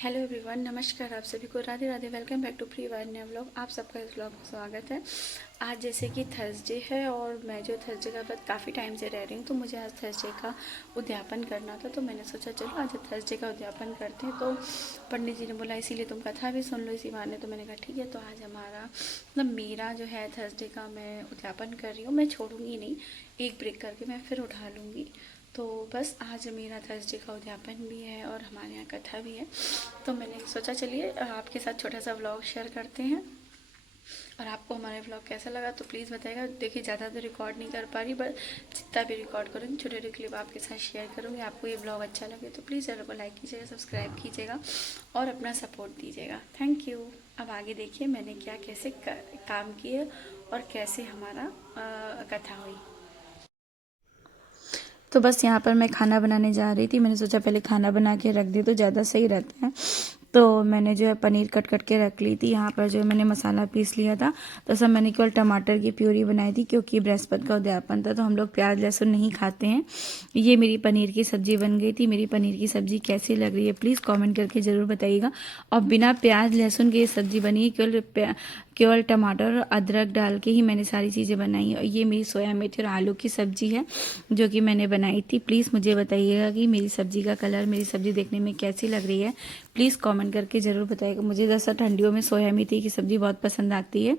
Hello everyone, नमस्कार। आप सभी को Radhe Radhe. Welcome back to free वार नया व्लॉग। आप सबका इस व्लॉग में स्वागत है। आज जैसे कि थर्सडे है और मैं जो थर्सडे का व्रत काफ़ी टाइम से रह रही हूँ, तो मुझे आज थर्सडे का उद्यापन करना था। तो मैंने सोचा चलो आज थर्सडे का उद्यापन करते हैं। तो पंडित जी ने बोला इसीलिए तुम कथा भी सुन लो इसी बहाने। तो मैंने कहा ठीक है। तो आज हमारा मतलब मेरा जो है थर्सडे का मैं उद्यापन कर रही हूँ। मैं छोड़ूंगी नहीं, एक ब्रेक करके मैं फिर उठा लूँगी। तो बस आज मेरा थर्सडे का उद्यापन भी है और हमारे यहाँ कथा भी है। तो मैंने सोचा चलिए आपके साथ छोटा सा व्लॉग शेयर करते हैं। और आपको हमारा व्लॉग कैसा लगा तो प्लीज़ बताइएगा। देखिए ज़्यादा तो रिकॉर्ड नहीं कर पा रही, बट जितना भी रिकॉर्ड करूँगी छोटे छोटे क्लिप आपके साथ शेयर करूँगी। आपको ये व्लॉग अच्छा लगे तो प्लीज़ चैनल को लाइक कीजिएगा, सब्सक्राइब कीजिएगा और अपना सपोर्ट दीजिएगा। Thank you. अब आगे देखिए मैंने क्या कैसे काम किए और कैसे हमारा कथा हुई। तो बस यहाँ पर मैं खाना बनाने जा रही थी। मैंने सोचा पहले खाना बना के रख दी तो ज़्यादा सही रहता है। तो मैंने जो है पनीर कट कट के रख ली थी। यहाँ पर जो है मैंने मसाला पीस लिया था। तो सब मैंने केवल टमाटर की प्यूरी बनाई थी क्योंकि बृहस्पति का उद्यापन था, तो हम लोग प्याज लहसुन नहीं खाते हैं। ये मेरी पनीर की सब्ज़ी बन गई थी। मेरी पनीर की सब्ज़ी कैसी लग रही है प्लीज़ कमेंट करके ज़रूर बताइएगा। और बिना प्याज लहसुन के ये सब्ज़ी बनी है, केवल टमाटर और अदरक डाल के ही मैंने सारी चीज़ें बनाई हैं। और ये मेरी सोया मेथी और आलू की सब्ज़ी है जो कि मैंने बनाई थी। प्लीज़ मुझे बताइएगा कि मेरी सब्ज़ी का कलर, मेरी सब्ज़ी देखने में कैसी लग रही है। प्लीज़ कमेंट करके ज़रूर बताइएगा। मुझे दरअसल ठंडियों में सोया मेथी की सब्ज़ी बहुत पसंद आती है।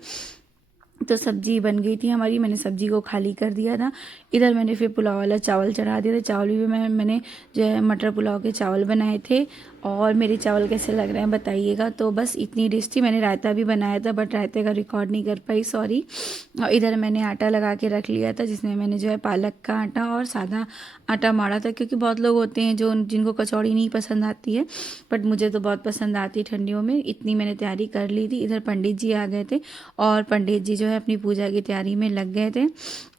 तो सब्जी बन गई थी हमारी। मैंने सब्जी को खाली कर दिया था। इधर मैंने फिर पुलाव वाला चावल चढ़ा दिया था। चावल भी मैंने जो है मटर पुलाव के चावल बनाए थे। और मेरे चावल कैसे लग रहे हैं बताइएगा। तो बस इतनी डिश थी। मैंने रायता भी बनाया था बट रायते का रिकॉर्ड नहीं कर पाई, सॉरी। और इधर मैंने आटा लगा के रख लिया था जिसमें मैंने जो है पालक का आटा और सादा आटा मारा था, क्योंकि बहुत लोग होते हैं जो जिनको कचौड़ी नहीं पसंद आती है, बट मुझे तो बहुत पसंद आती है ठंडियों में। इतनी मैंने तैयारी कर ली थी। इधर पंडित जी आ गए थे और पंडित जी जो है अपनी पूजा की तैयारी में लग गए थे।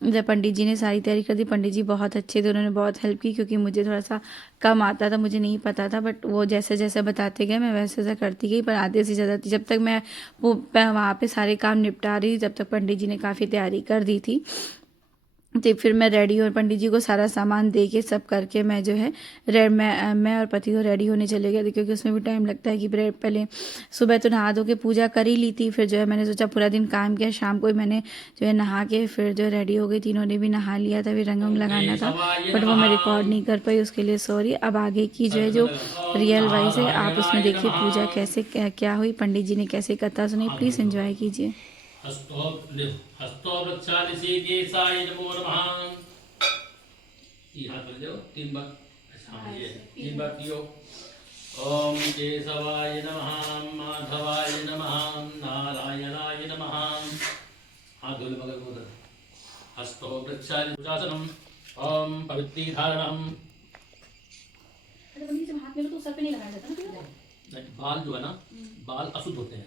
जब पंडित जी ने सारी तैयारी कर दी, पंडित जी बहुत अच्छे थे, उन्होंने बहुत हेल्प की क्योंकि मुझे थोड़ा सा कम आता था, मुझे नहीं पता था। बट वो जैसे जैसे बताते गए मैं वैसे वैसे करती गई। पर आधे से ज़्यादा जब तक मैं वो वहाँ पे सारे काम निपटा रही जब तक पंडित जी ने काफ़ी तैयारी कर दी थी। तो फिर मैं रेडी और पंडित जी को सारा सामान दे के सब करके मैं जो है मैं और पति तो रेडी होने चले गए थे, क्योंकि उसमें भी टाइम लगता है कि पहले सुबह तो नहा धो के पूजा कर ही ली थी। फिर जो है मैंने सोचा पूरा दिन काम किया, शाम को ही मैंने जो है नहा के फिर जो है रेडी हो गई। तीनों ने भी नहा लिया था, फिर रंग वंग लगाना था बट वो मैं रिकॉर्ड नहीं कर पाई, उसके लिए सॉरी। अब आगे की जो है जो रियल वाइज है आप उसमें देखिए पूजा कैसे क्या हुई, पंडित जी ने कैसे कथा सुनाई, प्लीज़ एंजॉय कीजिए। हस्तो वृक्षालिसीकेशाय नमो नमः। ये हाथ कर दो, तीन बार ऐसा ये तीन बार कियो। ओम केशवाय नमः, माधवाय नमः, नारायणाय नमः। हाथ धोले मगर उधर। हस्तो वृक्षालि पूजासनम। ओम पवित्री धारणम। अरे पंडित जी, जब हाथ में लो तो सर पे नहीं लगाया जाता ना? नहीं, बाल जो है ना, बाल अशुद्ध होते हैं।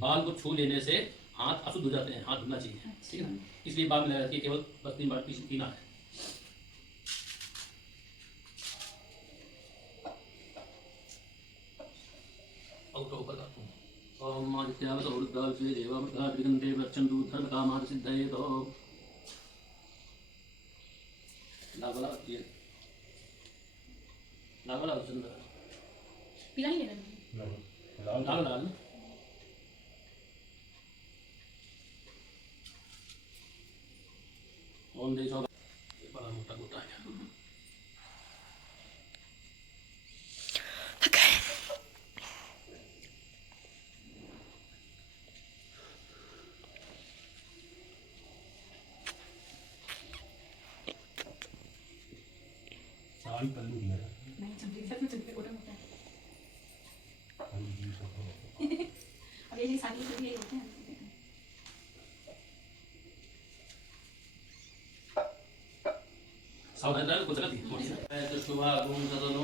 बाल को छू लेने से हाथ अशुद्ध हो जाते हैं, हाथ धुलना चाहिए, ठीक है ना। इसलिए बाल में लगा जाती है, केवल बस 3 बार पीना है। ओम आदित्यावत रुद्रावसे देवामृता दिगंते वर्चन्तु धर्मकामार्थ सिद्धये। तो लागला ये लागला चंद्र पीला नहीं लेना। लाल लाल ओम देशो ये बड़ा मोटा मोटा है। साड़ी पल्लू दिया नहीं, चमकी सच में चमकी कोटा मोटा है। अब ये सारी चीजें यही होते हैं। सावधान कुछ गलती थोड़ी है तो शुभा गुण सदनो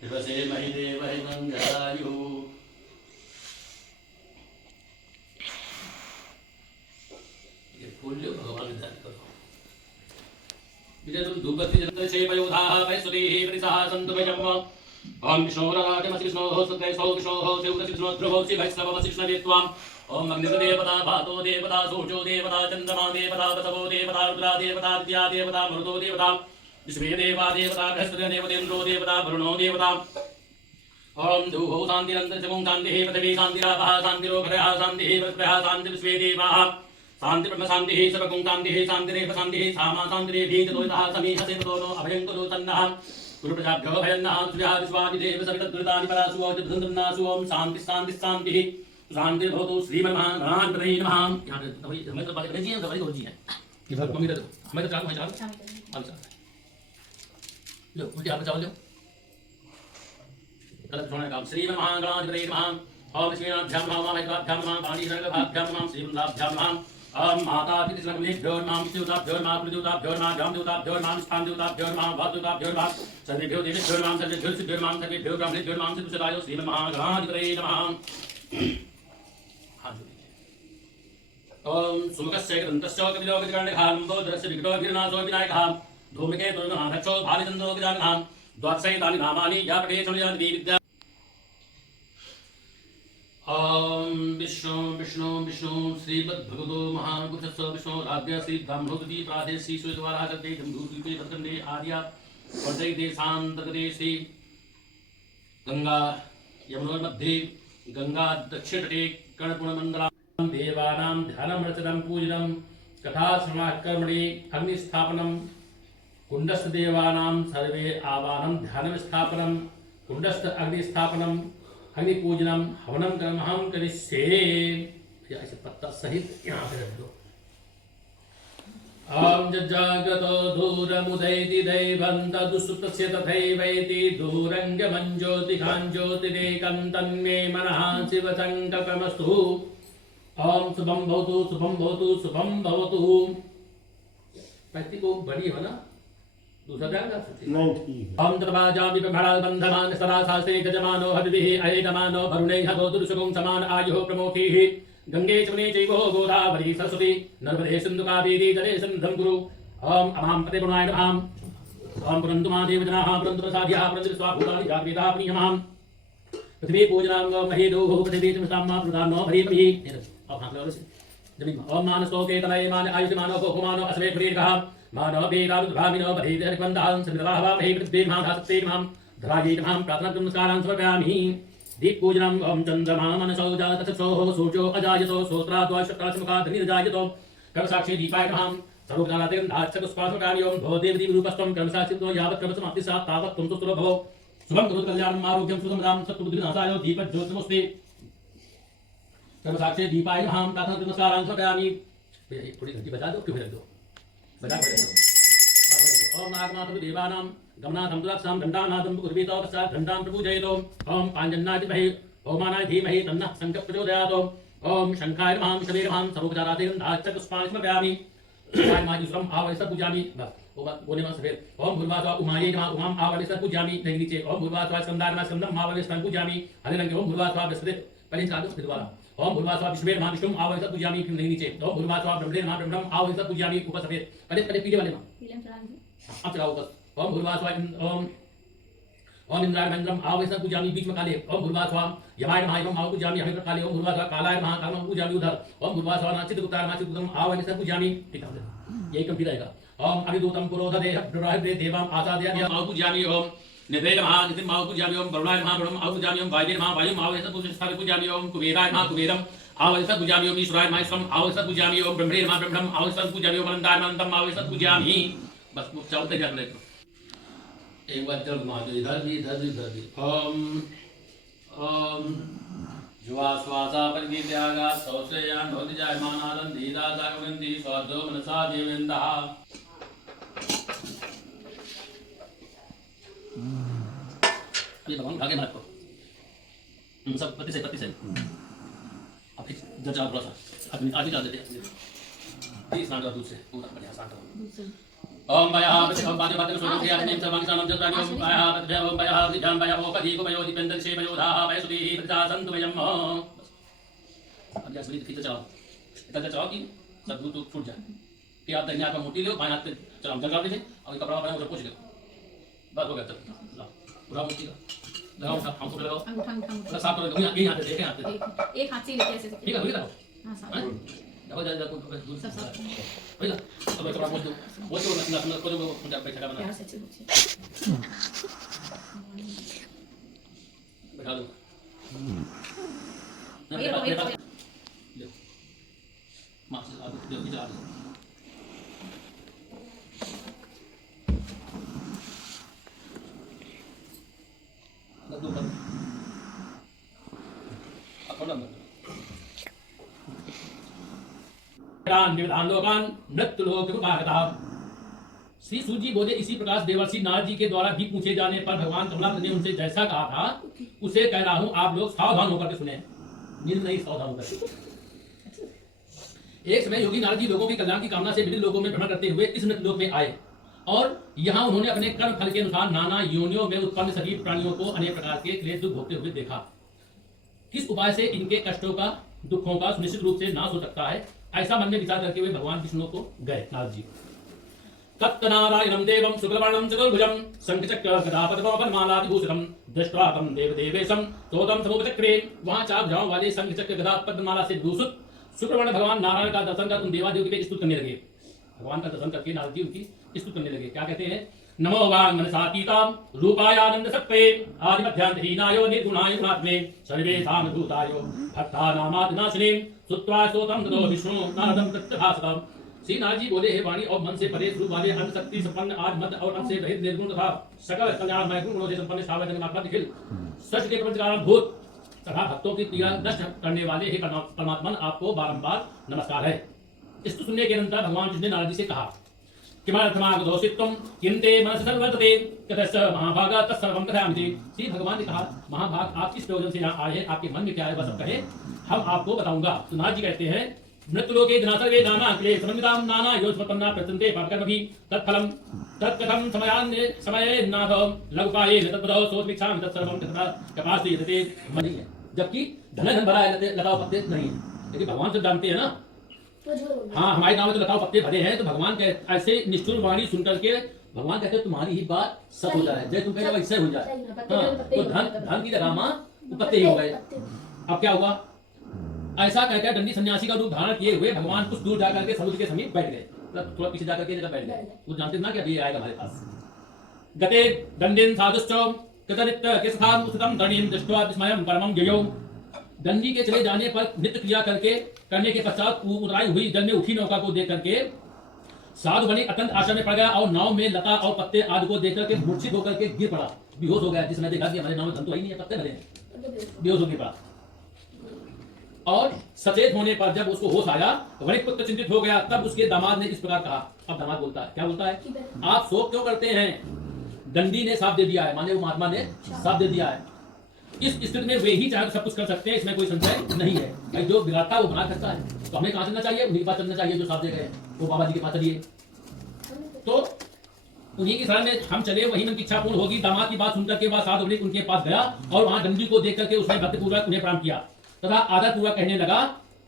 दिवसे महिदेव हितं जरायु। ये फूल लो, भगवान का ध्यान करो। विजय तुम धूपबत्ती जलते छे वयोधाः वैश्वरीः परिसः सन्तु वयम्। ओम विष्णोराजमसि विष्णोः सुत्रैः विष्णोः सेवदसि विष्णोद्भवो शिवैस्तवमसि विष्णवे त्वाम्। ओम अग्निर्देवता भातो देवता सूर्यो देवता चन्द्रमा देवता वसवो देवता रुद्रा देवता विद्या देवता मरुतो देवता विश्वे देवा देवता बृहस्पतिर्देवतेन्द्रो देवता वरुणो देवता ओम दुहो शांतिरन्तरिक्षं शान्तिः पृथिवी शान्तिरापः शान्तिरोपरयः शान्तिः वृत्तयः शान्तिर्विश्वे देवाः शान्ति ब्रह्म शान्तिः सर्वगुण शान्तिः शान्तिरेव शान्तिः सामा शान्तिरेभीततोयतः समीहसे ततो अभयं कुरु तन्नः गुरुप्रजाभ्यो भयन्नः तुभ्यः विश्वादिदेव सवितद्दुरितानि परासु ओजभृन्दन्नासु ओम शान्ति शान्ति शान्तिः शान्तिर्भवतु श्रीमन्महागणाधिपतये नमः। यहाँ पे हमें तो बात करेंगे दवाई हो जी है इधर मम्मी दे दो हमें तो चावल लो मुझे आप चावल लो कल छोड़ने का श्रीमन्महागणाधिपतये नमः। ओम श्रीनाभ्यां नमः वाहेभ्यां नमः पाणिरगभाभ्यां नमः श्रीवृन्दाभ्यां नमः ओम माता पितृसंगलेभ्यो नमः विष्णुदेवताभ्यो नमः कुलदेवताभ्यो नमः ग्रामदेवताभ्यो नमः स्थानदेवताभ्यो नमः वाग्देवताभ्यो नमः सर्वेभ्यो देवेभ्यो नमः सर्वेभ्यो सिद्धेभ्यो नमः सर्वेभ्यो ब्राह्मणेभ्यो नमः सिद्धसदाय श्रीमन्महागणाधिपतये नमः। ओम सुमुखस्य ग्रन्थस्य कविलोकविकरणिकाम्बोधरस्य विकटोभिर्नाशो विनायकः धूमकेतुर्गणाध्यक्षो भालिचन्द्रो विदानः द्वादशैतानि नामानि या पठे शृणुयात् विद्या। ओम विष्णु विष्णु विष्णु श्रीमद्भगवतो महापुरुषस्य विष्णोराध्य श्री ब्रह्मोपति प्रादे श्री सूर्यद्वारा गते जम्बूद्वीपे भद्रखण्डे आर्य वर्धयदेशान्तर्गते श्री गंगा यमुनोर्मध्ये गंगा दक्षिणतटे कर्णपुरमण्डला देवानां ध्यानमर्चनं पूजनं कथाश्रवणकर्मणि अग्निस्थापनं कुण्डस्थ देवानां सर्वे आवाहनं ध्यानस्थापनं कुण्डस्थ अग्निस्थापनं अग्निपूजनम हवनम कर्म हम करिष्ये। ऐसे पत्ता सहित यहाँ पे रख दो। ओम जज्जागतो धूरमुदैति दैवं तदुसुतस्य तथैवैति धूरङ्गमं ज्योतिकां ज्योतिरेकं तन्मे मनः शिवसङ्कल्पमस्तु। ओम शुभं भवतु शुभं भवतु शुभं भवतु। पैती को बड़ी हो ना दूसरा जाएगा ओम तत्वाजामि प्रभणाल बंधमान सदा शास्त्रे गजमानो हविः अयतमानो वरुणैः गोतुरुषुगुं समान आयुः प्रमोखीः गंगे चवने चैवो गोदावरी सरस्वती नर्मदे सिन्धु कावेरी जलेऽस्मिन् कुरु। ओम अमां पते पुरुणाय नमः। ओम पुरन्तु मा देवजनाः पुरन्तु प्रसाद्याः पुरन्तु स्वाभूतानि जागृताः प्रियमां पृथ्वी पूजनां महेदोः पृथ्वी च साम्मा प्रदानो भरीमहि। अब हाथ लगा जमीन ओम मानसोके तलये मान आयुष्मानो भोगमानो अस्मे प्रीरकः मानव वेदारुद्भामिनो बधेदर्कवन्दां समिदवाहवामहे पृथ्वीर्माधासत्ते मां धरायै मां प्रार्थनां नमस्कारान् समर्पयामि। दीपपूजनम् ओम चन्द्रमा मनसौ जातसोः सूर्यो अजायतो श्रोत्राद्वाशत्राचमुखाधनिर्जायतो कर्मसाक्षी दीपाय नमः। सर्वकालातिर्नाचतुष्पाशकानि ओम भो देवदीरूपस्त्वं कर्मसाक्षितो यावत् कर्मसमाप्ति सा तावत् त्वं सुस्तुरो भव शुभं करोतु कल्याणम् आरोग्यं सुखमदां सत्त्वबुद्धिनाशाय दीपज्योतिर्नमोऽस्ते। कर्मसाक्षी दीपाय नमः प्रार्थनां नमस्कारान् समर्पयामि। थोड़ी घंटी बजा दो क्यों रख दो बजा दो। ओम नागनाथं देवानां गमनाथं तुलक्षां घण्टानाथं कुर्वीतो पश्चात् घण्टां प्रपूजयतो। ओम पाञ्जन्नाधिमहि ओमानाय धीमहि तन्नः शङ्खः प्रचोदयात्। ओम शङ्खाय नमः विष्णवे नमः सर्वोपचारादिगन्धाश्च पुष्पाणि समर्पयामि। मायुष्रम् आवलिस पूजामि बस बोले मत फिर ओम भूर्वास्वा उमायै नमः उमां आवलिस पूजामि नहीं नीचे। ओम भूर्वास्वा स्कंदाय नमः स्कंदम् आवलिस पूजामि हरे रंगे। ओम भूर्वास्वा बृहस्पति पहले चालू फिर दोबारा ओम भूर्वास्वा विष्णवे नमः विष्णुम् आवलिस पूजामि फिर नहीं नीचे। ओम भूर्वास्वा ब्रह्मणे नमः ब्रह्मम् आवलिस पूजामि ऊपर सफेद पहले पहले पीले वाले में अब चलाओ ऊपर। ओम भूर्वास्वा ओम इंद्राय महेंद्रम आवलिस पूजामि बीच में काले। ओम भूर्वास्वा यमाय नमः यमम् आव पूजामि हमें काले। ओम भूर्वास्वा कालाय नमः कालम् पूजामि उधर। ओम भूर्वास्वा नाचितगुप्ताय नाचितगुप्तम् आवलिस पूजामि ठीक है यही कंप्लीट रहेगा। ओम अभिदूतं पुरोधदे ब्रह्महृदे देवाम् आसादयामि आव पूजामि। ओम निद्रे नमः निद्रिम् आव पूजामि। ओम वरुणाय नमः वरुणम् आव पूजामि। ओम वायुवे नमः वायुम् आवलिस पूजामि। ओम कुबेराय नमः कुबेरम् आवलिस पूजामि। ओम ईश्वराय नमः ईश्वरम् आवलिस पूजामि। ओम ब्रह्मणे नमः ब्रह्मम् आवलिस पूजामि। ओम अनन्ताय नमः अनन्तम् आवलिस पूजामि। बस चलते जाने को एक बार चल घुमा दो इधर भी इधर भी इधर भी। ओम ओम जुवा श्वासा परिदीर्घागा सौश्रेयान् भवति जायमानादं धीरासा गमन्ति स्वादो मनसा देवेन्दः। ये भगवान आगे मत को सब पति से अब जब जाओ थोड़ा सा आगे डाल देते हैं तीस नाम दूध से पूरा बढ़िया साठ। ओम भयः ओम बाजे बाजे सोने आत्में सर्वांग सानम जत्राणि। ओम भयः तद्भय ओम भयः विद्यां भयः ओपदी को भयो दीपेन्द्र से भयोधाः भयसुती प्रजासन्तु भयम्। अब या सुनी खींच चलाओ इधर चलाओ कि सब दूध छूट जाए कि आप दाहिने हाथ में मोटी लो बाएं हाथ पे चलाओ जल दीजिए और कपड़ा पहना उसे पोंछ लो बस हो गया। चल लाओ पूरा मोटी लगाओ सब हमको लगाओ अंगूठा साफ करो यहां हाथ देखे हाथ एक हाथ से लेके ऐसे ठीक है लगाओ हां साफ डबल जल को दूर सब साफ भैया अब कपड़ा पोंछ दो वो तो नसना को जो मुझे बैठा बना प्यार से बैठा माँ से आगे देखो नीचे आ जाओ। लड्डू पर अकड़ अंदर निधान लोकान मृत्यु लोक भागता। श्री सूत जी बोले, इसी प्रकार देवर्षि नारद जी के द्वारा भी पूछे जाने पर भगवान कमलापति ने उनसे जैसा कहा था उसे कह रहा हूं, आप लोग सावधान होकर के सुने। नींद नहीं, सावधान होकर। एक समय योगी नारद जी लोगों के कल्याण की कामना से विभिन्न लोगों में भ्रमण करते हुए इस मृत्यु लोक में आए और यहाँ उन्होंने अपने कर्म फल के अनुसार नाना योनियों में उत्पन्न सभी प्राणियों को अनेक प्रकार के क्लेश दुख भोगते हुए देखा। किस उपाय से इनके कष्टों का, दुखों का सुनिश्चित रूप से नाश हो सकता है, ऐसा मन में विचार करके वे भगवान विष्णु को गए। नारद जी तत्नारायणं देवं शुक्लवर्णं चतुर्भुजं शंखचक्र गदापद्ममाला विभूषितं दृष्ट्वा तं देवदेवेशं तोदं समुपचक्रे। वहां चार भुजाओं वाले शंखचक्र गदा पद्ममाला से विभूषित शुक्रवर्ण भगवान नारायण का दर्शन कर उन देवादेव की स्तुति करने लगे। भगवान का दर्शन करके नारद जी उनकी स्तुति करने लगे। क्या कहते हैं? नमो वांग मनसातीतां रूपायानंद सत्त्वे आदिमध्यांतहीनाय निर्गुणाय गुणात्मे सर्वेषां भूताय भक्तानामादिनाशिने सुत्वा स्तोत्रं ततो विष्णु नारदं प्रत्यभासतं। श्री नारद जी बोले, हे वाणी और मन से परे रूप वाले अनंत शक्ति संपन्न आदि मध्य और अंत से रहित निर्गुण तथा सकल कल्याणमय गुणों से संपन्न स्थावर जगन्नाथ निखिल सच के प्रपंच कारण भूत तथा भक्तों की पीड़ा नष्ट करने वाले हे परमात्मन, आपको बारंबार नमस्कार है। इसको सुनने के अनंतर भगवान कृष्ण ने नारद जी से कहा, किमर्थमागतोषित्वं किन्ते मनसि संवर्तते ततश्च महाभागा तत्सर्वं कथयामि। श्री भगवान ने कहा, महाभाग आप किस प्रयोजन से यहाँ आए हैं, आपके मन में क्या है वह सब कहे, हम आपको बताऊंगा। तो नारद जी कहते हैं, मृत्युलोके जना सर्वे दाना क्लेश समन्वितां नाना योजपन्ना प्रचन्ते पापकर्मभिः तत्फलं तत्कथं समये नाथ लघुकाये तत्पदौ सोत्मिच्छामि तत्सर्वं तथा कपास्ति यते मणि है। जबकि धन भरा है, लताओ पत्ते नहीं है। लेकिन भगवान सब जानते हैं ना, हाँ हमारे गांव में तो लताओ पत्ते भरे हैं। तो भगवान कहते ऐसे निष्ठुर वाणी सुनकर के भगवान कहते तुम्हारी ही बात सच हो जाए, जैसे तुम कहे वैसे हो जाए। तो धन की जगह माँ पत्ते ही हो गए। अब क्या हुआ? ऐसा कहकर दंडी सन्यासी का रूप धारण किए हुए भगवान कुछ दूर जाकर के समुद्र के समीप बैठ गए। थोड़ा पीछे जाकर के जगह बैठ गए। वो जानते ना कि अभी आएगा हमारे पास। गते दंडिन साधुश्च कृतरित किसथाम उस्थितम तरणीम दृष्ट्वा विस्मयं परमं जयो। दंडी के चले जाने पर नित्य क्रिया करने के पश्चात उतराई हुई जल में उठी नौका को देख करके साधु बनी अत्यंत आशा में पड़ गया और नाव में लता और पत्ते आदि को देख करके मूर्छित होकर के गिर पड़ा, बेहोश हो गया। जिसने देखा कि हमारे नाव में धन तो ही नहीं है, पत्ते भरे हैं, बेहोश हो गया। और सचेत होने पर जब उसको होश आया तो वही पुत्र चिंतित हो गया। तब उसके दामाद ने इस प्रकार कहा। अब दामाद बोलता है, क्या बोलता है? आप शोक क्यों करते हैं? दंडी ने साफ दे दिया है, माने वो महात्मा ने साफ दे दिया है। इस स्थिति में वे ही चाहे सब कुछ कर सकते हैं, इसमें कोई संशय नहीं है। भाई जो बिगाड़ता है वो बना सकता है। तो हमें कहां चलना चाहिए? उन्हीं के पास चलना चाहिए जो साफ दे गए, वो बाबा जी के पास चलिए। तो उन्हीं की शरण में हम चले, वही मन की इच्छा पूर्ण होगी। दामाद की बात सुनकर के बाद साधु उनके पास गया और वहां दंडी को देख करके उसने भक्तिपूर्वक उन्हें प्रणाम किया तथा आदर पूर्वक कहने लगा।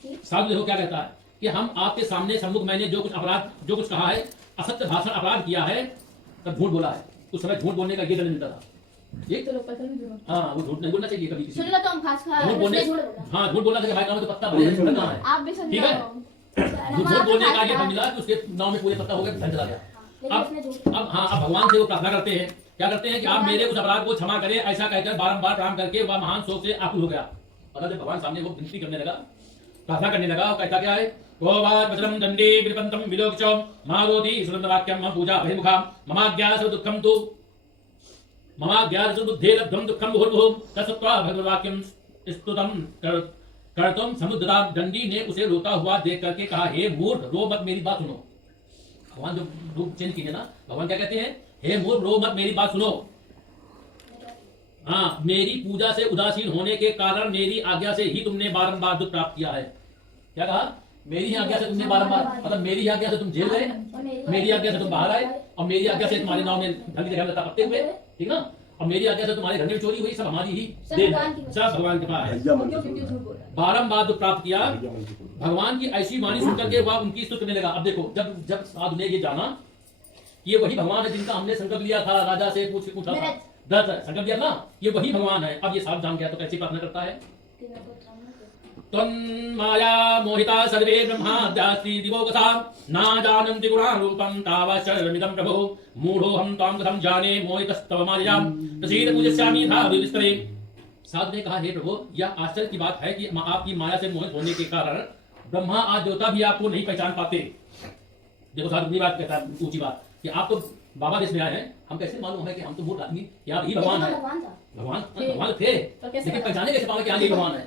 साधु देखो क्या कहता है कि हम आपके सामने सम्मुख मैंने जो कुछ कहा है, असत्य भाषण अपराध किया है, तब झूठ बोला है। उस समय झूठ बोलने का ये दंड मिलता था। हाँ, वो झूठ नहीं बोलना चाहिए कभी किसी को। झूठ बोलने, हाँ झूठ बोलना चाहिए। भाई गाँव में तो पत्ता भरे हैं, कहाँ है? ठीक है, झूठ बोलने का ये दंड मिला कि उसके नाव में पूरे पत्ता हो गया, धन चला गया। अब भगवान से वो प्रार्थना करते हैं, क्या करते हैं कि आप मेरे उस अपराध को क्षमा करें। ऐसा कहकर बारंबार प्रणाम करके वह महान शोक से आकुल हो गया। और जब भगवान सामने वो विनती करने लगा, प्रार्थना करने लगा, कहता क्या है? गोवाद वज्रम दंडे विलपंतम विलोक्य महारोधि सुनंद वाक्यम मम पूजा बहिर्मुखा ममाज्ञा सर्व दुःखम तु ममाज्ञा बुद्धे लब्धम दुःखम मुहुर्मुहुः तत्सत्वा भगवद्वाक्यम स्तुतम कर्तुम समुद्रता। दंडी ने उसे रोता हुआ देख करके कहा, हे मूर्ख रो मत, मेरी बात सुनो। भगवान जो रूप चेंज कीजिए ना, भगवान क्या कहते हैं? हे मूर्ख रो मत, मेरी बात सुनो। हाँ, मेरी पूजा से उदासीन होने के कारण मेरी आज्ञा से ही तुमने बारंबार दुख प्राप्त किया है। क्या कहा? मेरी आज्ञा से तुमने बारंबार, मतलब मेरी आज्ञा से तुम जेल गए, मेरी आज्ञा से तुम बाहर आए, और मेरी आज्ञा से तुम्हारे नाव में धन की जगह लता पत्ते हुए, ठीक ना? और मेरी आज्ञा से तुम्हारे घर में चोरी हुई, सब हमारी ही देन है, सब भगवान के पास है। बारंबार दुख प्राप्त किया। भगवान की ऐसी वाणी सुनकर के वह उनकी स्तुति करने लगा। अब देखो, जब साधु ने ये जाना, ये वही भगवान है जिनका हमने संकल्प लिया था, राजा से पूछा था, संकल्प लिया ना, ये वही भगवान है। अब ये साधु जान गया तो कैसे प्रार्थना करता है? त्वन्माया मोहिता सर्वे ब्रह्माद्यास्ति दिवोगता ना जानन्ति गुणारूपं तावश्चरमिदं प्रभो मूढोऽहं त्वां कथं जाने मोहितस्तव मायया प्रसीद पूजयिष्यामि यथा विस्तरे। साधु ने कहा, हे प्रभु, यह आश्चर्य की बात है कि आपकी माया से मोहित होने के कारण ब्रह्मा आदि देवता भी आपको नहीं पहचान पाते। देखो साधु अपनी बात कहता है, ऊंची बात, कि आप तो बाबा देश में आए हैं, हम कैसे मालूम है कि हम तो मूर्ख आदमी, कि आप ही भगवान है। भगवान थे, लेकिन पहचाने कैसे पावे कि हाँ ये भगवान है?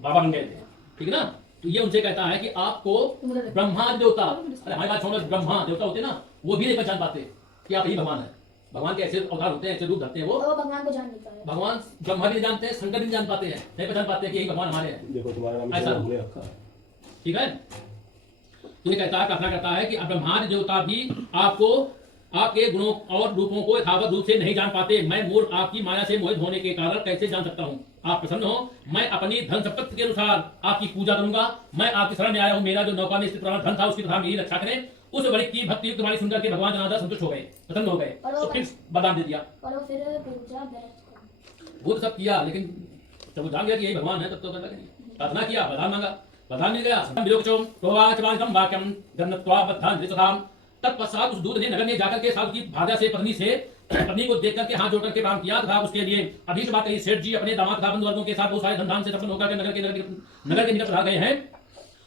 बाबा बन गए थे, ठीक है ना। तो ये उनसे कहता है कि आपको ब्रह्मा देवता, अरे हमारी बात छोड़ो, ब्रह्मा देवता होते ना, वो भी नहीं पहचान पाते कि आप ही भगवान है। भगवान के ऐसे अवतार होते हैं, ऐसे रूप धरते हैं, वो भगवान को जान नहीं पाए। भगवान ब्रह्मा भी नहीं जानते हैं, शंकर भी नहीं जान पाते हैं, नहीं पहचान पाते हैं कि यही भगवान हमारे हैं। देखो तुम्हारा नाम ऐसा हमने रखा है। ठीक है। तो ये कहता है, प्रार्थना करता है कि ब्रह्मादि देवता भी आपको, आपके गुणों और रूपों को यथावत रूप से नहीं जान पाते। मैं मूल आपकी माया से मोहित होने के कारण कैसे जान सकता हूँ? आप प्रसन्न हो, मैं अपनी धन संपत्ति के अनुसार आपकी पूजा करूंगा। मैं आपकी शरण में आया हूँ, मेरा जो नौका में स्थित धन था उसकी तथा मेरी रक्षा करें। उस बड़ी की भक्ति युक्त वाणी सुनकर के भगवान जनार्दन संतुष्ट हो गए, प्रसन्न हो गए, तो फिर वरदान दे दिया। वो तो सब किया, लेकिन जब वो जान गया कि यही भगवान है, तब तो करना नहीं, प्रार्थना किया, वरदान मांगा, वरदान मिल गया। तत्पश्चात उस दूत ने नगर में जाकर के साधु की भार्या से पत्नी को देख करके हाथ जोड़ करके प्रणाम किया तथा उसके लिए अभी बात कही, सेठ जी अपने दामाद तथा बंधु वर्गों के साथ बहुत सारे धन से संपन्न होकर नगर के निकट पधार गए हैं।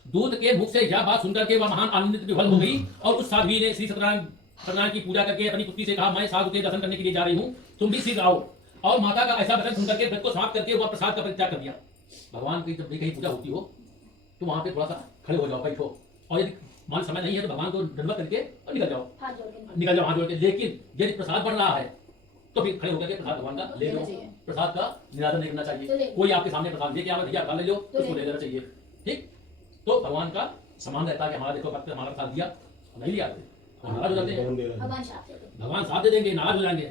दूत के मुख से यह बात सुनकर के वह महान आनंदित विह्वल हो गई और उस साध्वी ने श्री सत्यनारायण की पूजा करके अपनी पुत्री से कहा, मैं साधु के दर्शन करने के लिए जा रही हूँ, तुम भी शीघ्र आओ। और माता का ऐसा वचन सुनकर के व्रत को समाप्त करके वह प्रसाद का परित्याग कर दिया। भगवान की जब भी कहीं पूजा होती हो तो वहां पे थोड़ा सा खड़े हो जाओ, बैठो, और यदि मान समय नहीं है तो भगवान को दंडवत करके और निकल जाओ हाथ जोड़ के। लेकिन यदि प्रसाद बढ़ रहा है तो फिर खड़े होकर के प्रसाद भगवान का ले लो। प्रसाद का निरादन नहीं करना चाहिए। कोई आपके सामने प्रसाद लेके आवे, भैया खा ले लो, उसको ले लेना चाहिए, ठीक। तो भगवान का सम्मान रहता है कि हमारा देखो भक्त हमारा प्रसाद दिया, नहीं लिया तो नाराज हो जाते हैं। भगवान साथ दे देंगे, नाराज हो जाएंगे।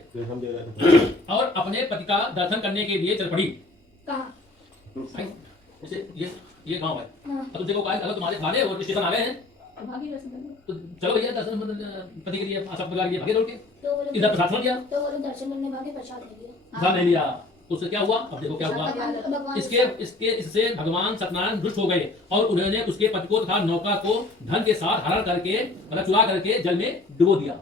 और अपने पति का दर्शन करने के लिए चल पड़ी। ये गाँव है, अब देखो तुम्हारे थाने और स्टेशन आ गए हैं, तो चलो भैया दर्शन पति के लिए सब प्रकार के भागे दौड़ के इधर प्रसाद लिया, तो वो दर्शन करने भागे, प्रसाद ले लिया, प्रसाद नहीं लिया। तो उससे क्या हुआ? अब देखो क्या हुआ। इससे भगवान सत्यनारायण दुष्ट हो गए और उन्होंने उसके पति को तथा नौका को धन के साथ हरण करके, मतलब चुरा करके जल में डुबो दिया।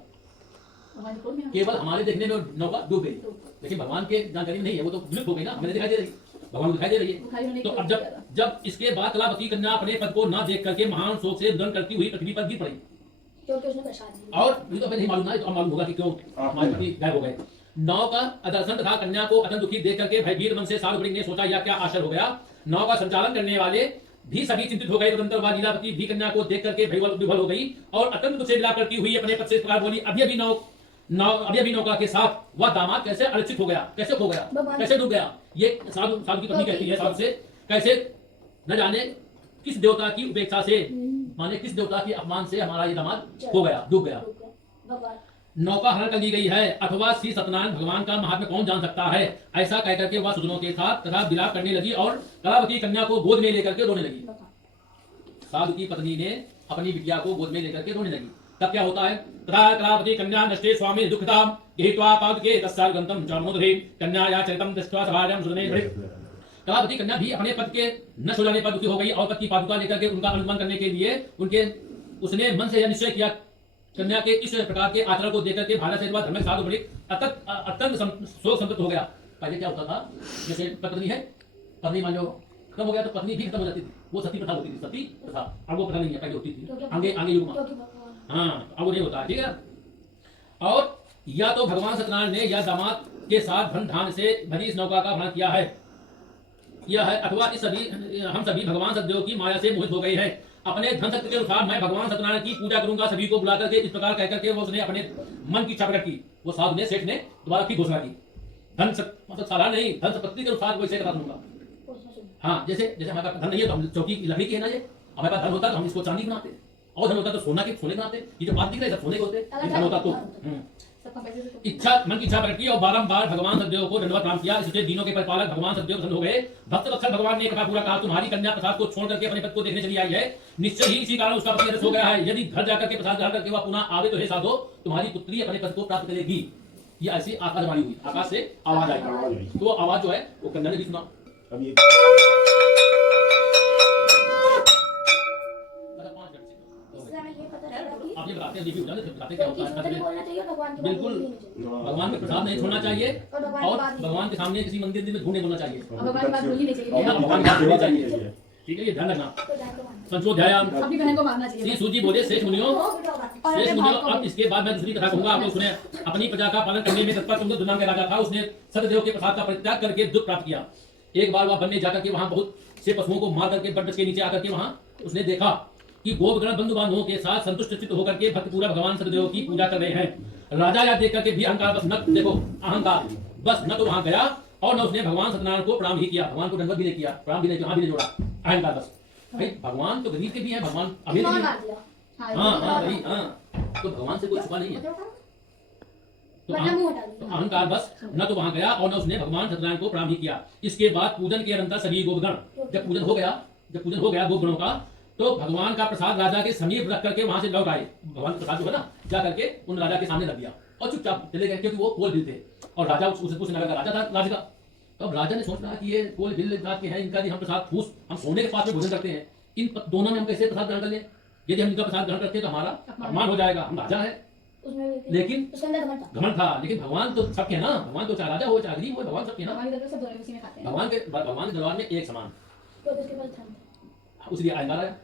केवल हमारे देखने में नौका डूब गई, लेकिन भगवान के जानकारी नहीं है, वो तो विलुप्त हो गई ना, हमें दिखाई दे रही, भगवान को दिखाई दे रही है। तो अब जब इसके बाद कलावती कन्या अपने पद को न देख करके महान शोक से रुदन करती हुई पृथ्वी पर गिर पड़ी, क्योंकि उसने प्रसाद लिया। और ये तो हमें नहीं मालूम ना, तो मालूम होगा कि क्यों हमारे पति गायब हो गए। नौ का दर्शन तथा कन्या को अत्यंत दुखी देख करके भयभीत मन से साधु ने सोचा, यह क्या आश्चर्य हो गया। नौ का संचालन करने वाले भी सभी चिंतित हो गए। तदंतर वह लीलावती भी कन्या को देख करके विह्वल हो गई और अत्यंत दुख से विलाप करती हुई अपने पति से इस प्रकार बोली, अभी नौका के साथ वह दामाद कैसे अरक्षित हो गया, कैसे खो गया, कैसे डूब गया। ये साधु की पत्नी कहती है साधु से, कैसे न जाने किस देवता की उपेक्षा से, माने किस देवता के अपमान से हमारा ये दामाद खो गया, डूब गया। नौका हरण कर ली गई है, अथवा श्री सत्यनारायण भगवान का महात्म्य कौन जान सकता है। ऐसा कहकर के वह सुजनों के साथ तथा विलाप करने लगी और कलावती कन्या को गोद में लेकर के रोने लगी। साधु की पत्नी ने अपनी बिटिया को गोद में लेकर के रोने लगी। तब क्या होता है? तथा कलावती कन्या नष्टे स्वामी दुखताम गृहीत्वा पादुके तस्सार्गन्तं च मनोदधे कन्याया चरितं दृष्ट्वा सभार्यां सुजने भृत्। कलावती कन्या भी अपने पति के नष्ट हो जाने पर दुखी हो गई और पति की पादुका लेकर के उनका अनुमान करने के लिए उसने मन से यह निश्चय किया। कन्या के इस प्रकार के आचरण को देखकर के भारत से धर्म साधु बड़ी अत्यंत शोक संतप्त हो गया। पहले क्या होता था, जैसे पत्नी है, पत्नी मान लो खत्म हो गया तो पत्नी भी खत्म हो जाती थी, वो सती प्रथा होती थी, सती प्रथा। अब वो प्रथा नहीं है, पहले होती थी आगे युग में। हाँ, अब वो नहीं होता है, ठीक है। और या तो भगवान सत्यनारायण ने या दामाद के साथ धन धान से भरी इस नौका का भ्रमण किया है, अथवा हम सभी भगवान सतदेव की माया से मोहित हो गए हैं। अपने धन शक्ति के अनुसार मैं भगवान सत्यनारायण की पूजा करूंगा, सभी को बुला करके इस प्रकार कहकर के वो उसने अपने मन की इच्छा प्रकट की। वो साधु ने, सेठ ने दोबारा की घोषणा की, मतलब साधारण नहीं, धन संपत्ति के अनुसार वैसे करा दूंगा। हाँ, जैसे हमारे पास धन नहीं है तो हम चौकी लकड़ी की है ना, ये हमारे पास धन होता तो हम इसको चांदी बनाते, और धन होता तो सोने बनाते। ये जो बात दिख रही है सब सोने के होते, धन होता तो मन की इच्छा प्रकट की और बारंबार भगवान सतदेव को दंडवत प्रणाम किया। इससे दिनों के परिपालक भगवान सतदेव प्रसन्न हो गए। भक्त वत्सल भगवान ने कथा पूरा कहा, तुम्हारी कन्या प्रसाद को छोड़ करके अपने पति को देखने चली आई है, निश्चय ही इसी कारण उसका पति अदृश्य हो गया है। यदि घर जाकर के प्रसाद ग्रहण करके वह पुनः आवे तो हे साधो, तुम्हारी पुत्री अपने पति को प्राप्त करेगी। ये ऐसी आकाशवाणी हुई, आकाश से आवाज आई, तो आवाज जो है वो कन्या ने भी सुना। आप ये बता बताते हैं, ये भी हो जाते हैं, बताते क्या क्योंकि होता झूठ नहीं है। बोलना चाहिए, भगवान की बात बिल्कुल। बोलनी नहीं चाहिए। भगवान के प्रसाद नहीं छोड़ना चाहिए और भगवान की और बात नहीं भगवान के सामने किसी मंदिर में झूठ नहीं बोलना चाहिए। और भगवान की बात बोलनी नहीं चाहिए। हाँ, भगवान की बात बोलनी चाहिए। ठीक है, ये ध्यान रखना। तो ध्यान को मानना। पंचोध्यायाम अपनी बहन को मारना चाहिए। श्री सूजी बोले, श्रेष्ठ मुनियों, वो बेटा होगा। और शेष अपने मुनियों, भाव को अब भी। इसके बाद मैं दूसरी कथा कहूंगा। आप लोग सुने। अपनी प्रजा का पालन करने में तत्पर तुंग नाम का राजा था। उसने सत्यदेव के प्रसाद का परित्याग करके दुख प्राप्त किया। एक बार वह वन में जाकर के वहां बहुत से पशुओं को मार करके वट के नीचे आकर के वहां उसने देखा कि गोपगण बंधु बांधवों के साथ संतुष्ट चित्त होकर के भक्त पूरा भगवान सत्यदेव की पूजा कर रहे हैं। राजा यह देख करके भी अहंकार बस न, देखो अहंकार बस न तो वहां गया और न उसने भगवान सत्यनारायण को प्रणाम ही किया, भगवान को दंडवत भी नहीं किया, प्रणाम भी नहीं किया, हाथ भी नहीं जोड़ा। अहंकार बस। भाई भगवान तो गरीब के भी है, भगवान अमीर के कौन भी है। मार दिया? हाँ वही हाँ, तो भगवान से कोई छुपा नहीं है। तो वरना मुंह हटा तो दिया। अहंकार बस न तो वहां गया और न उसने भगवान सत्यनारायण को प्रणाम ही किया। इसके बाद पूजन के अंतर सभी गोपगण, जब पूजन हो गया गोपगणों का, तो भगवान का प्रसाद राजा के समीप रख करके वहां से लौट आए। भगवान का प्रसाद जो है ना, जा करके उन राजा के सामने रख दिया और चुपचाप चले गए, क्योंकि वो कोल बिल थे और राजा उस नगर का राजा था राज का। तब राजा ने सोच रहा कि ये कोल बिल जात के हैं, इनका हम प्रसाद फूस हम सोने के पास में भोजन करते हैं, इन दोनों में हम कैसे प्रसाद ग्रहण कर लें? यदि हम इनका प्रसाद ग्रहण करते हैं तो हमारा अपमान हो जाएगा, हम राजा है। उसमें लेकिन उसके अंदर घमंड था। घमंड था, लेकिन भगवान तो सबके हैं ना, भगवान तो चाहे राजा हो चाहे गरीब हो, भगवान सबके हैं ना। हमारी तरफ से दोनों उसी में खाते हैं। भगवान के दरबार में एक समान, क्योंकि उसके पास धन था। उसलिए अहंकार आया।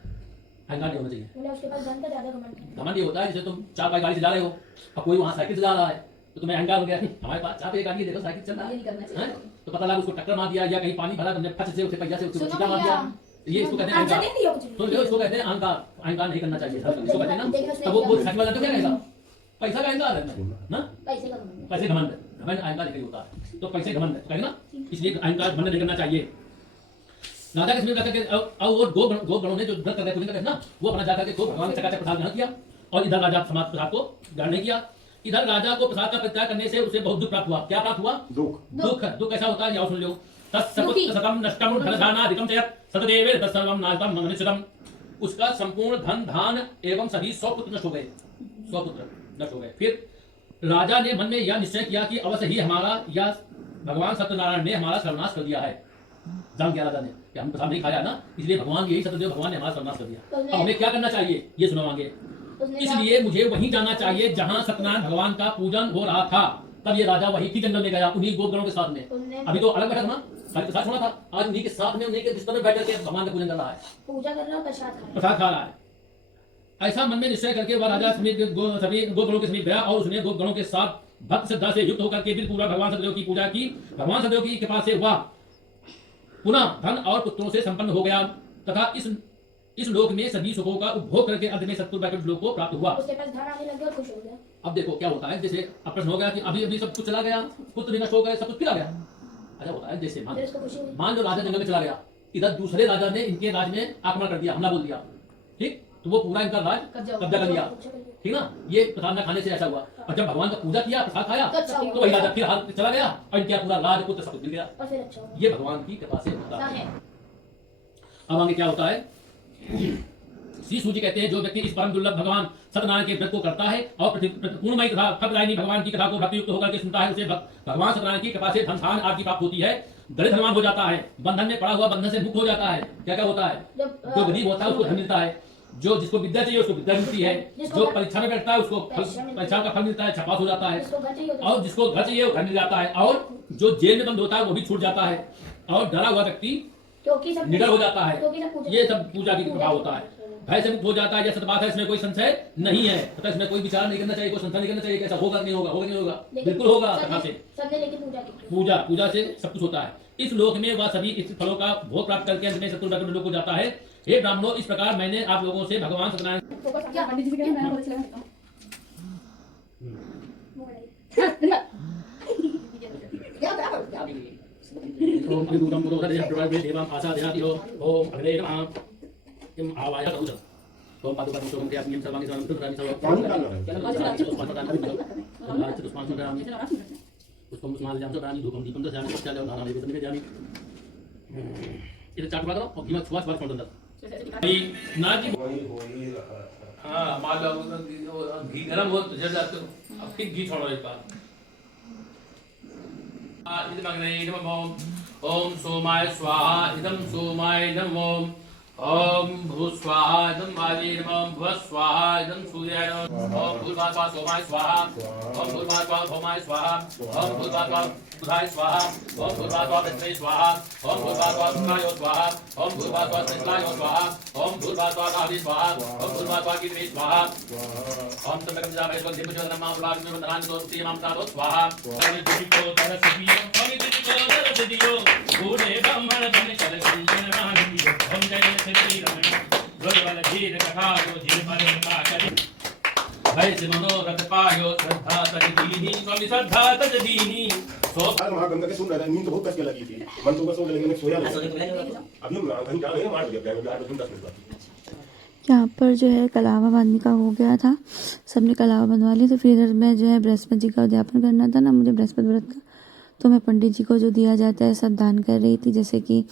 अहंकार नहीं होना चाहिए। मतलब उसके पास धन था, ज्यादा घमंड था। घमंड ये होता है जैसे तुम 4 पाई गाड़ी से जा रहे हो और कोई वहां साइकिल से जा रहा है तो तुम्हें अहंकार हो गया, हमारे पास 4 पाई गाड़ी है, देखो साइकिल चल रहा ये नहीं करना है, चाहिए। हैं? तो पता लगा उसको टक्कर मार दिया या कहीं पानी भरा तुमने फट से उसे पहिया से उसको सुनो सीधा मार भैया। दिया। ये इसको कहते हैं आंसर अहंकार। नहीं दिया कुछ भी। तो जो इसको कहते हैं अहंकार। अहंकार नहीं करना चाहिए, इसको कहते हैं ना। तब वो सच में जानते हो क्या कहेगा? पैसा का अहंकार है ना, पैसे का घमंड। पैसे घमंड, घमंड अहंकार लेकर होता है। तो पैसे घमंड कहेंगे ना, इसलिए अहंकार घमंड नहीं करना चाहिए। राजा के समीप जाकर के अब वो गोपगणों ने जो व्रत कर रहे थे ना, वो अपना जाकर के खूब भगवान के चकाचक प्रसाद ग्रहण किया और इधर राजा समाज प्रसाद को ग्रहण नहीं किया। इधर राजा को प्रसाद का परित्याग करने से उसे बहुत दुख प्राप्त हुआ। क्या प्राप्त हुआ? दुख ऐसा होता है, आओ सुन लो। तत्सकुत्सकम नष्टम धनधानादिकम चयत सतदेवे तत्सर्वम नाशतम मंगनिश्चितम। उसका संपूर्ण धन धान एवं सभी 100 पुत्र नष्ट हो गए, 100 पुत्र नष्ट हो गए। फिर राजा ने मन में यह निश्चय किया कि अवश्य ही हमारा या भगवान सत्यनारायण ने हमारा सर्वनाश कर दिया है। जान किया राजा ने कि हम प्रसाद नहीं खाया ना, इसलिए भगवान यही सत्यदेव भगवान ने हमारा सर्वनाश कर दिया। अब हमें क्या करना चाहिए ये सुनो आगे। इसलिए मुझे वहीं जाना चाहिए जहां सत्यनारायण भगवान का पूजन हो रहा था। तब ये राजा वही थी जंगल में गया उन्हीं गोपगणों के साथ में। अभी तो अलग बैठा था ना, सारे के साथ छोड़ा था, आज उन्हीं के साथ में उन्हीं के बिस्तर में बैठ करके भगवान का पूजन कर रहा है, पूजा कर रहा है, प्रसाद खा रहा है। प्रसाद खा रहा है। ऐसा मन में निश्चय करके वह राजा सभी गोपगणों के समीप गया और उसने गोपगणों के साथ भक्त श्रद्धा से युक्त होकर के बिल्कुल भगवान सत्यदेव की पूजा की। भगवान सत्यदेव की कृपा से वह पुनः धन और पुत्रों से संपन्न हो गया तथा इस लोक में सभी सुखों का उपभोग करके अंत में सतपुर वैकुंठ लोक को प्राप्त हुआ। उसके पास धन आने लग गया और खुश हो गया। अब देखो क्या होता है, जैसे अब प्रश्न हो गया कि अभी अभी सब कुछ चला गया, पुत्र भी नष्ट हो गए, सब कुछ फिर आ गया। अच्छा होता है जैसे फिर उसको खुशी हुई। मान लो राजा जंगल में चला गया, इधर दूसरे राजा ने इनके राज में आक्रमण कर दिया, हमला बोल दिया, ठीक, तो वो पूरा इनका राज कब्जा कर लिया, ठीक ना। ये प्रसाद न खाने से ऐसा हुआ। और जब भगवान का पूजा किया, प्रसाद खाया, तो वही राजा फिर हाथ चला गया और इनका पूरा राज पुत्र सब कुछ मिल गया। और फिर अच्छा हुआ। ये भगवान की कृपा से होता ऐसा है। है। अब आगे क्या होता है, श्री सूजी कहते हैं जो व्यक्ति इस परम दुर्लभ भगवान सत्यनारायण के व्रत को करता है और पूर्णमय तथा फलदायिनी भगवान की कथा को भक्ति युक्त होकर के सुनता है, उसे भगवान सत्यनारायण की कृपा से धन धान आदि प्राप्त होती है, दरिद्र धनवान हो जाता है, बंधन में पड़ा हुआ बंधन से मुक्त हो जाता है। क्या क्या होता है, जो गरीब होता है उसको धन मिलता है, जो जिसको विद्या चाहिए उसको विद्या मिलती है, जो परीक्षा में बैठता है उसको परीक्षा का फल मिलता है, छपास हो जाता है, जिसको घर चाहिए और जिसको घर चाहिए वो घर मिल जाता है, और जो जेल में बंद होता है वो भी छूट जाता है, और डरा हुआ व्यक्ति क्योंकि सब निडर हो जाता है। क्योंकि सब पूजा ये सब पूजा की प्रभाव होता है, भय से मुक्त हो जाता है। यह सत्य बात है, इसमें कोई संशय नहीं है, तथा इसमें कोई विचार नहीं करना चाहिए, कोई संशय नहीं करना चाहिए कि ऐसा होगा नहीं होगा, होगा नहीं होगा, बिल्कुल होगा। कथा से सबने लेकिन पूजा की। पूजा से सब कुछ होता है। इस लोक में वह सभी इस फलों का भोग प्राप्त करके अंत में सतपुर वैकुंठ लोक को जाता है। हे ब्राह्मणों, इस प्रकार मैंने आप लोगों से भगवान सत्यनारायण क्या पंडित जी से कह रहे हैं, मैं बहुत अच्छा लगा। ओम अभिभूतम पुरोधरेण प्रवर्ते देवां आसादयाति ओम अग्ने नमः किम आवाय कौशल ओम पादुका पुष्पं क्रियात्मिं सर्वाणि सर्वं पुत्राणि सर्वं पुष्पं स्मारयामि सर्वाणि धूपं दीपं दर्शयामि पश्चात् दानानि निवेदयामि। इधर चाट बात करो और घी में सुवास बात छोड़ दो ना कि हाँ मान लो घी गरम हो तो जल जाते हो, अब फिर घी छोड़ो एक बार। इदमग्ने नमः ओम सोमाय स्वाहा इदम सोमाय नमः ओम भूस्वाहा इदं वायुवे नमः भुवस्वाहा इदं सूर्याय नमः ओम भूर्भुवः सोमाय स्वाहा ओम भूर्भुवः भौमाय स्वाहा ओम भूर्भुवः बुधाय स्वाहा ओम भूर्भुवः विष्णवे स्वाहा ओम भूर्भुवः शुक्लाय स्वाहा ओम भूर्भुवः शुक्लाय स्वाहा ओम भूर्भुवः राहवे स्वाहा ओम भूर्भुवः कीर्तवे स्वाहा ओम तमेकं जापे स्वधिपचोदनं मां बुलाग्ने वन्दनानि तोस्ति मां तातो स्वाहा अनिदिको तरसदियो अनिदिको तरसदियो पूरे ब्रह्मण बने चल संजन राहियो ओम जय श्री रमण रोयवल धीर कथा जो धीर पर का करे भय से मनोरथ पायो श्रद्धा तज दीनी स्वामी श्रद्धा तज दीनी सो आज वहाँ गंगा के सुन रहा था, नींद तो बहुत कस के लगी थी। मन तो बस सो लेकिन मैं सोया नहीं। अभी हम कहीं जा रहे हैं, 8 बजे प्लान है, 8 बजे 10 मिनट बाकी। यहाँ पर जो है कलावा बांधने का हो गया था, सबने कलावा बंधवा ली। तो फिर इधर मैं जो है बृहस्पति जी का उद्यापन करना था ना मुझे, बृहस्पति व्रत का। तो मैं पंडित जी को जो दिया जाता है सब दान कर रही थी, जैसे कि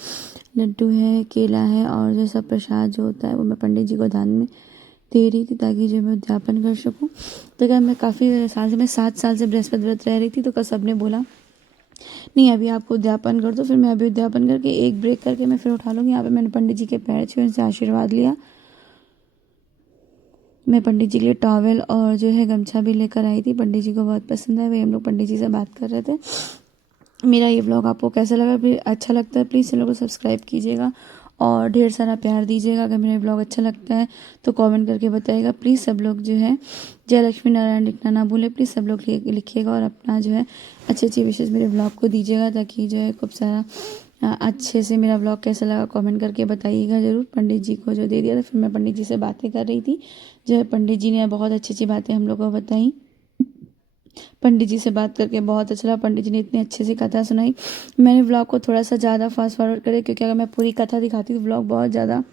लड्डू है, केला है और जो सब प्रसाद जो होता है वो मैं पंडित जी को दान में दे रही थी, ताकि जो मैं उद्यापन कर सकूं। तो क्या मैं काफ़ी साल से, मैं 7 साल से बृहस्पति व्रत रह रही थी। तो सब ने बोला नहीं अभी आपको उद्यापन कर दो। फिर मैं अभी उद्यापन करके एक ब्रेक करके मैं फिर उठा लूँगी। यहाँ पे मैंने पंडित जी के पैर छुए, उनसे आशीर्वाद लिया। मैं पंडित जी के लिए टॉवेल और जो है गमछा भी लेकर आई थी, पंडित जी को बहुत पसंद है। वही हम लोग पंडित जी से बात कर रहे थे। मेरा ये ब्लॉग आपको कैसा लगा, फिर अच्छा लगता है प्लीज़ चैनल को सब्सक्राइब कीजिएगा और ढेर सारा प्यार दीजिएगा। अगर मेरा ब्लॉग अच्छा लगता है तो कमेंट करके बताइएगा। प्लीज़ सब लोग जो है जय लक्ष्मी नारायण लिखना ना भूलें। प्लीज़ सब लोग लिखिएगा और अपना जो है अच्छी अच्छी विशेष मेरे ब्लॉग को दीजिएगा, ताकि जो है खूब सारा अच्छे से मेरा ब्लॉग कैसा लगा कमेंट करके बताइएगा ज़रूर। पंडित जी को जो दे दिया था, फिर मैं पंडित जी से बातें कर रही थी। जो है पंडित जी ने बहुत अच्छी अच्छी बातें हम लोग को बताई। पंडित जी से बात करके बहुत अच्छा लगा। पंडित जी ने इतनी अच्छे से कथा सुनाई। मैंने व्लॉग को थोड़ा सा ज़्यादा फास्ट फॉरवर्ड करे, क्योंकि अगर मैं पूरी कथा दिखाती तो व्लॉग बहुत ज़्यादा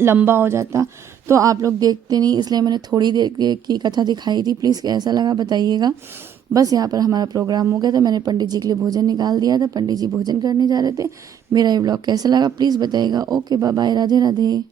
लंबा हो जाता, तो आप लोग देखते नहीं, इसलिए मैंने थोड़ी देर की कथा दिखाई थी। प्लीज़ कैसा लगा बताइएगा। बस यहाँ पर हमारा प्रोग्राम हो गया था, मैंने पंडित जी के लिए भोजन निकाल दिया था, पंडित जी भोजन करने जा रहे थे। मेरा ये व्लॉग कैसा लगा प्लीज़ बताइएगा। Okay bye bye, Radhe Radhe.